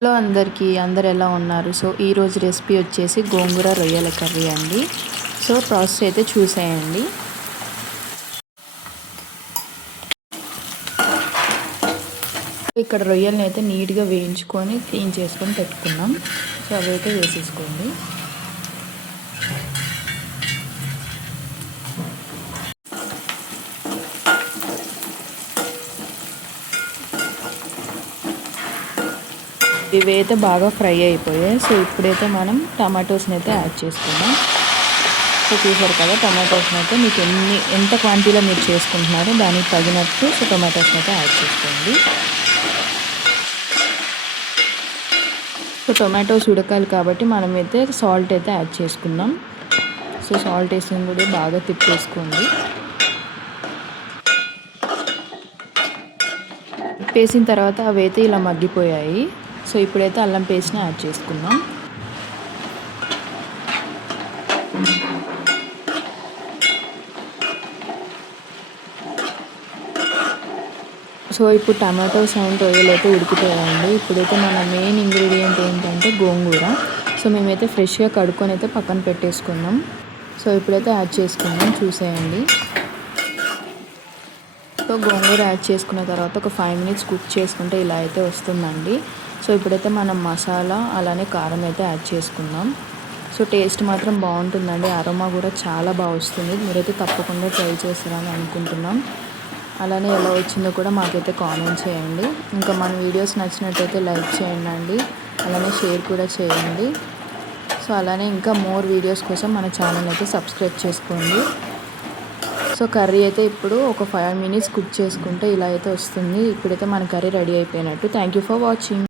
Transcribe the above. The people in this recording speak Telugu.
హలో అందరికీ, అందరు ఎలా ఉన్నారు? సో ఈరోజు రెసిపీ వచ్చేసి గోంగూర రొయ్యల కర్రీ అండి. సో ప్రాసెస్ అయితే చూసేయండి. ఇక్కడ రొయ్యల్ని అయితే నీట్గా వేయించుకొని క్లీన్ చేసుకొని పెట్టుకున్నాం. సో అవి అయితే వేసేసుకోండి. ఇవి అయితే బాగా ఫ్రై అయిపోయాయి. సో ఇప్పుడైతే మనం టమాటోస్ని అయితే యాడ్ చేసుకుందాం. సో చూసారు కదా, టమాటోస్ని అయితే మీకు ఎంత క్వాంటిటీలో మీరు చేసుకుంటున్నారో దానికి తగినట్టు సో టమాటోస్ని అయితే యాడ్ చేసుకోండి. సో టొమాటోస్ ఉడకాలి కాబట్టి మనమైతే సాల్ట్ అయితే యాడ్ చేసుకుందాం. సో సాల్ట్ వేసి కూడా బాగా తిప్పేసుకోండి. తిప్పేసిన తర్వాత అవి అయితే ఇలా మగ్గిపోయాయి. సో ఇప్పుడైతే అల్లం పేస్ట్ని యాడ్ చేసుకుందాం. సో ఇప్పుడు టమాటోస్ అండ్ రొయ్యలు అయితే ఉడికిపోయాయండి. ఇప్పుడైతే మన మెయిన్ ఇంగ్రీడియంట్ ఏంటంటే గోంగూర. సో మేమైతే ఫ్రెష్గా కడుక్కొని అయితే పక్కన పెట్టేసుకున్నాం. సో ఇప్పుడైతే యాడ్ చేసుకుందాం, చూసేయండి. సో గోంగూర యాడ్ చేసుకున్న తర్వాత ఒక 5 మినిట్స్ కుక్ చేసుకుంటే ఇలా అయితే వస్తుందండి. సో ఇప్పుడైతే మనం మసాలా అలానే కారం అయితే యాడ్ చేసుకుందాం. సో టేస్ట్ మాత్రం బాగుంటుందండి, అరోమా కూడా చాలా బాగా వస్తుంది. మీరైతే తప్పకుండా ట్రై చేస్తారని అనుకుంటున్నాం. అలానే ఎలా వచ్చిందో కూడా మాకైతే కామెంట్ చేయండి. ఇంకా మన వీడియోస్ నచ్చినట్టయితే లైక్ చేయండి, అలానే షేర్ కూడా చేయండి. సో అలానే ఇంకా మోర్ వీడియోస్ కోసం మన ఛానల్ అయితే సబ్స్క్రైబ్ చేసుకోండి. సో కర్రీ అయితే ఇప్పుడు ఒక 5 మినిట్స్ కుక్ చేసుకుంటే ఇలా అయితే వస్తుంది. ఇప్పుడైతే మన కర్రీ రెడీ అయిపోయినట్టు. Thank you for watching.